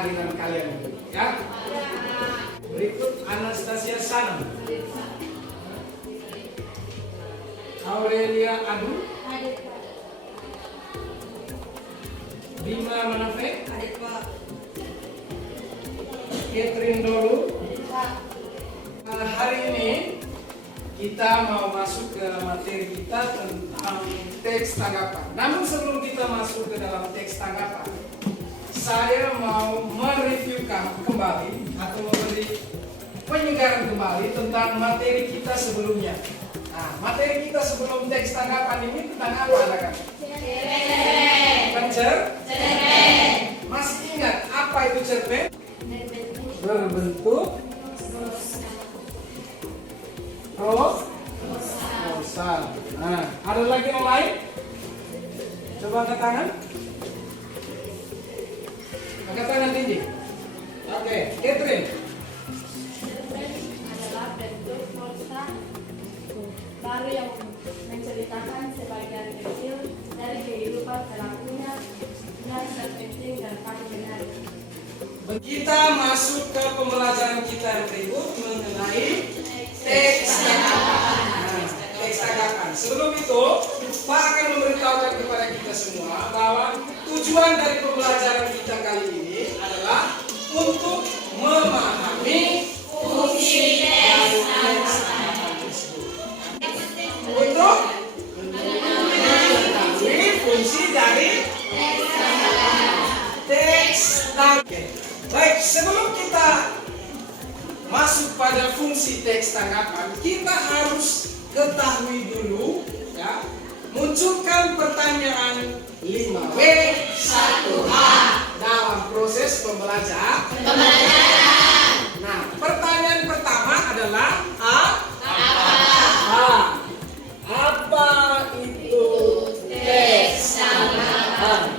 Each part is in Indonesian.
kehadiran kalian ya. Berikut Anastasia Sanam, Aurelia Adu, Bima Manafe, Catherine Dolu. Hari ini kita mau masuk ke materi kita tentang teks tanggapan. Namun sebelum kita masuk ke dalam teks tanggapan, saya mau mereview kembali atau memberi penyegaran kembali tentang materi kita sebelumnya. Nah, materi kita sebelum teks tanggapan ini tentang apa, anak-anak? Cerpen. Masih ingat apa itu cerpen? Berbentuk prosa. Nah, ada lagi yang lain? Coba angkat tangan. Angkat tangan tinggi. Oke, Catherine. Cerpen adalah bentuk prosa baru yang menceritakan sebagian kecil dari kehidupan pelakunya yang terpenting dan paling menarik. Kita masuk ke pembelajaran kita yang berikut mengenai teks tanggapan. Teks tanggapan. Sebelum itu, Pak akan memberitahukan kepada kita semua bahwa tujuan dari pembelajaran kita kali ini adalah untuk memahami fungsi dari teks tanggapan tersebut. Untuk mengetahui fungsi dari teks tanggapan. Baik, sebelum kita masuk pada fungsi teks tanggapan, kita harus ketahui dulu ya, munculkan pertanyaan 5W 1H dalam proses pembelajaran. Nah, pertanyaan pertama adalah apa itu teks tanggapan?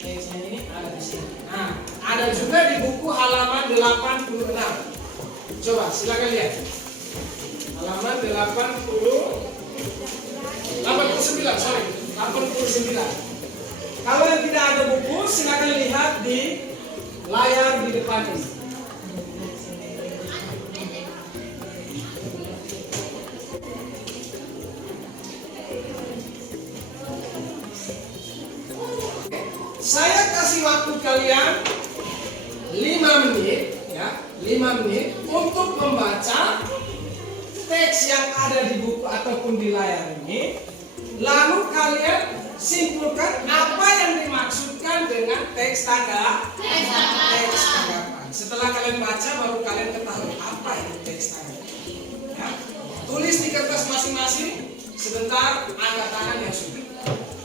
Teksnya ini ada di sini. Nah, ada juga di buku halaman 86. Coba silakan lihat. Halaman 89. Kalau yang tidak ada buku, silakan lihat di layar di depan ini. Saya kasih waktu kalian 5 menit ya, 5 menit untuk membaca teks yang ada di buku ataupun di layar ini. Lalu kalian simpulkan apa yang dimaksudkan dengan teks tanggapan. Setelah kalian baca baru kalian ketahui apa itu teks tanggapan. Ya. Tulis di kertas masing-masing. Sebentar angkat tangan yang sudah.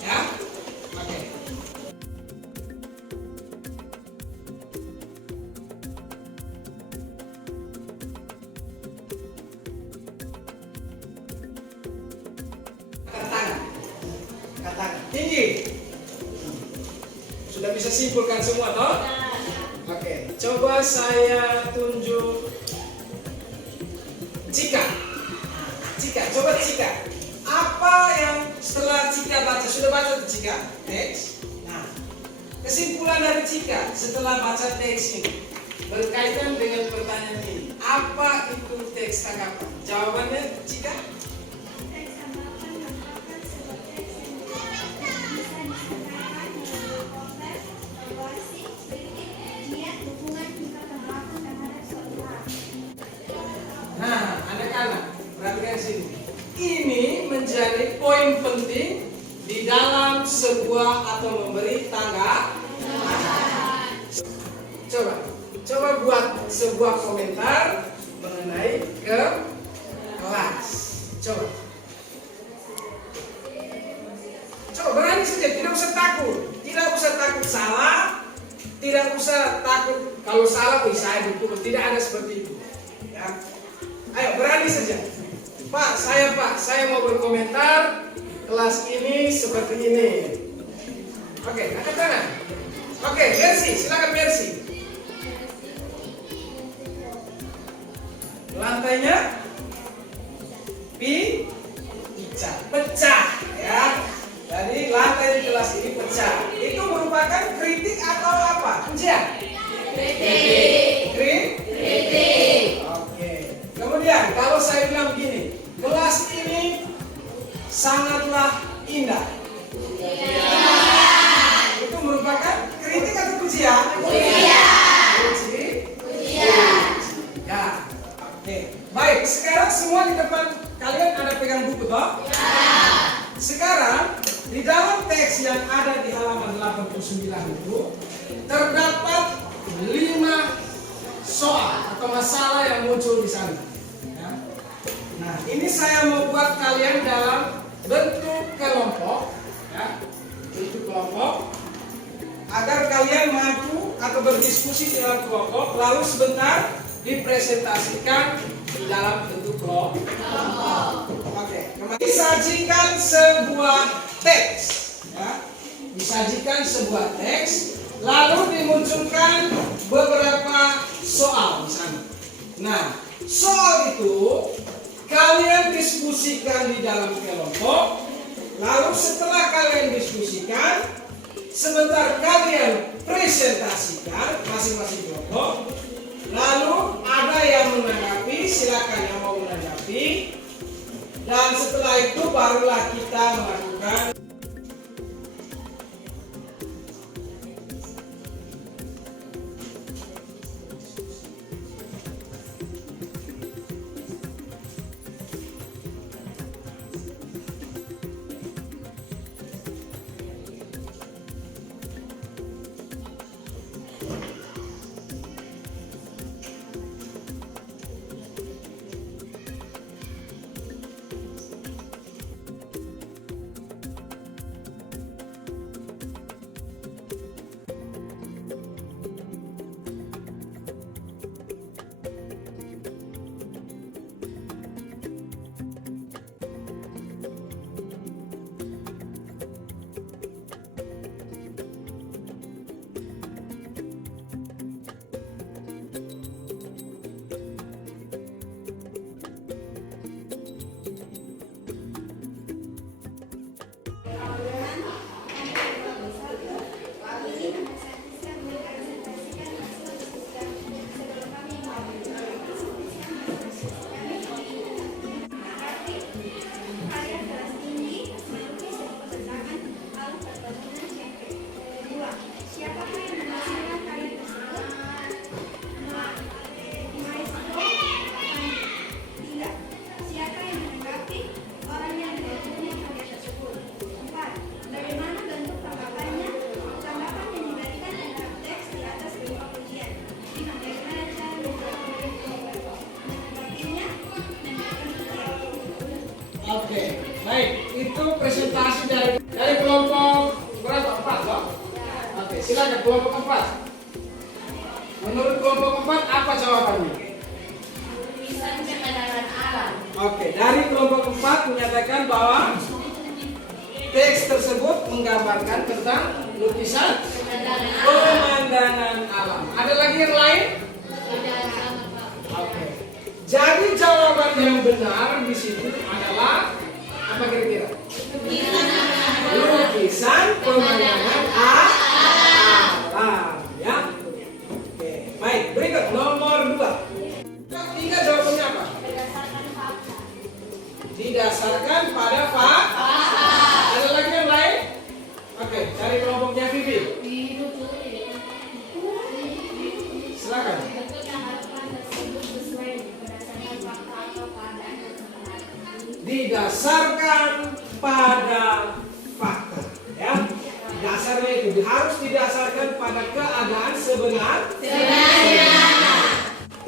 Ya. Oke. Katakan tinggi. Sudah bisa simpulkan semua toh? Oke, coba saya tunjuk Cika. Coba Cika. Apa yang setelah Cika baca? Sudah baca Cika teks? Nah, kesimpulan dari Cika setelah baca teks ini berkaitan dengan pertanyaan ini. Apa itu teks tanggapan? Jawabannya Cika? Nah, anak-anak, perhatikan sini. Ini menjadi poin penting di dalam sebuah atau memberi tanggapan. Coba buat sebuah komentar mengenai ke kelas. Coba berani saja, tidak usah takut salah, tidak usah takut kalau salah saya betul, tidak ada seperti itu. Ya. Ayo berani saja. Pak, saya mau berkomentar kelas ini seperti ini. Oke, angkat tangan. Oke, Mercy, silakan Mercy. Lantainya pecah ya. Jadi lantai di kelas ini pecah. Itu merupakan kritik atau apa? Pujian? Kritik. Oke. Kemudian kalau saya bilang begini, kelas ini sangatlah indah. Itu merupakan kritik atau pujian? Pujian. Ya. Oke. Baik, sekarang semua di depan kalian ada pegang buku toh? Sekarang di dalam teks yang ada di halaman 89 itu terdapat 5 soal atau masalah yang muncul di sana. Ya. Nah, ini saya mau buat kalian dalam bentuk kelompok, ya, bentuk kelompok, agar kalian mampu atau berdiskusi dalam kelompok, lalu sebentar dipresentasikan di dalam bentuk kelompok. Oke, disajikan sebuah teks, ya. Disajikan sebuah teks, lalu dimunculkan beberapa soal di sana. Nah, soal itu kalian diskusikan di dalam kelompok, lalu setelah kalian diskusikan, sebentar kalian presentasikan masing-masing kelompok, lalu ada yang menanggapi, silakan yang mau menanggapi, dan setelah itu barulah kita melakukan Oke, baik. Itu presentasi dari kelompok berapa? 4 loh? Oke, silakan kelompok 4. Menurut kelompok 4 apa jawabannya? Lukisan kebenaran alam. Oke, dari kelompok 4 menyatakan bahwa teks tersebut menggambarkan tentang lukisan pemandangan alam. Ada lagi yang lain? Oke. Jadi jawaban yang benar di situ adalah apa kira-kira? Lukisan pemandangan alam, ya. Oke, baik. Berikut nomor 2. 3 jawabannya apa? Berdasarkan fakta. Didasarkan pada fakta. Ada lagi yang lain? Oke, cari kelompoknya Vivi. Silakan. Didasarkan pada fakta, ya. Dasarnya itu harus didasarkan pada keadaan sebenarnya.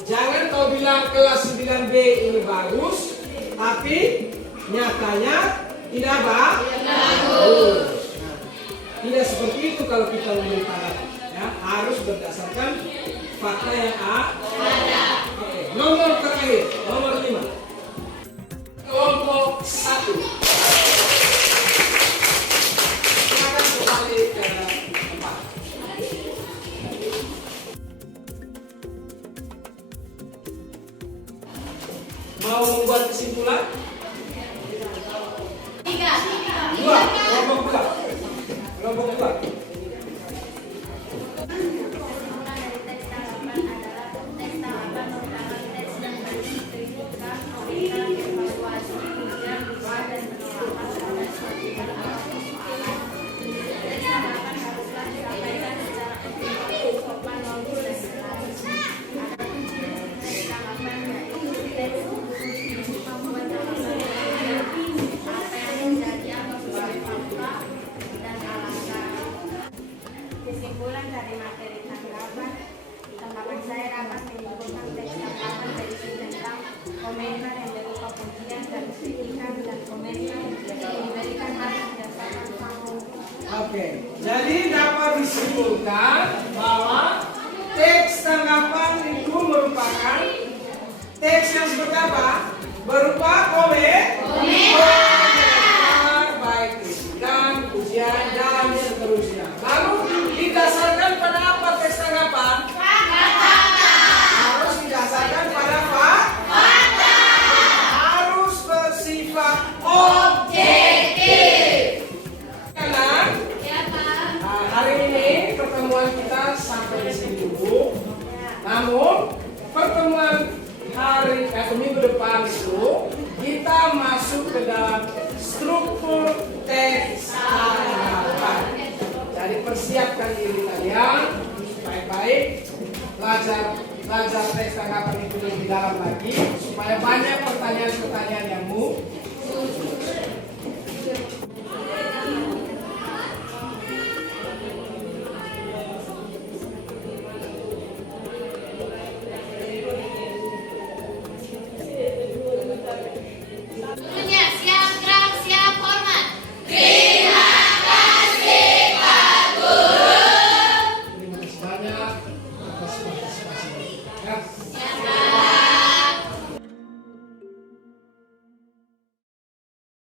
Jangan kau bilang kelas 9B ini bagus, tapi nyatanya tidak bagus. Nah, tidak seperti itu kalau kita memberitakan, ya. Harus berdasarkan fakta yang ada. Oke, nomor terakhir, nomor 5. Kelompok 1. Silakan kembali ke tempat. Mau membuat kesimpulan? 3. 2. Kelompok 2. Kelompok 2. Kesimpulan dari teks tanggapan adalah teks tanggapan merupakan teks yang berisi kritikan, komentar, evaluasi, ujian, dugaan, dan penolakan terhadap suatu hal atau persoalan. Teks tanggapan haruslah disampaikan secara efektif, sopan, logis, dan jelas. Ada kunci dari teks tanggapan yaitu teks membuat tanggapan apa yang terjadi atau sebagai fakta dan alasan. Kesimpulan dari materi tanggapan saya dapat menyimpulkan teks tanggapan berisi tentang komentar yang berupa pujian dan kritikan dan komentar yang diberikan atas berdasarkan fakta. Oke, jadi dapat disimpulkan bahwa teks tanggapan itu merupakan teks yang seperti apa? Berupa komentar, baik kritikan, pujian, dan seterusnya. Lalu didasarkan pada apa teks tanggapan? Harus didasarkan pada fakta. Harus bersifat objektif. Karena hari ini pertemuan kita sampai di sini dulu. Namun pertemuan minggu depan itu kita masuk ke dalam struktur teks tanggapan. Jadi persiapkan diri kalian baik-baik, belajar teks tanggapan itu lebih dalam lagi supaya banyak pertanyaan-pertanyaan yang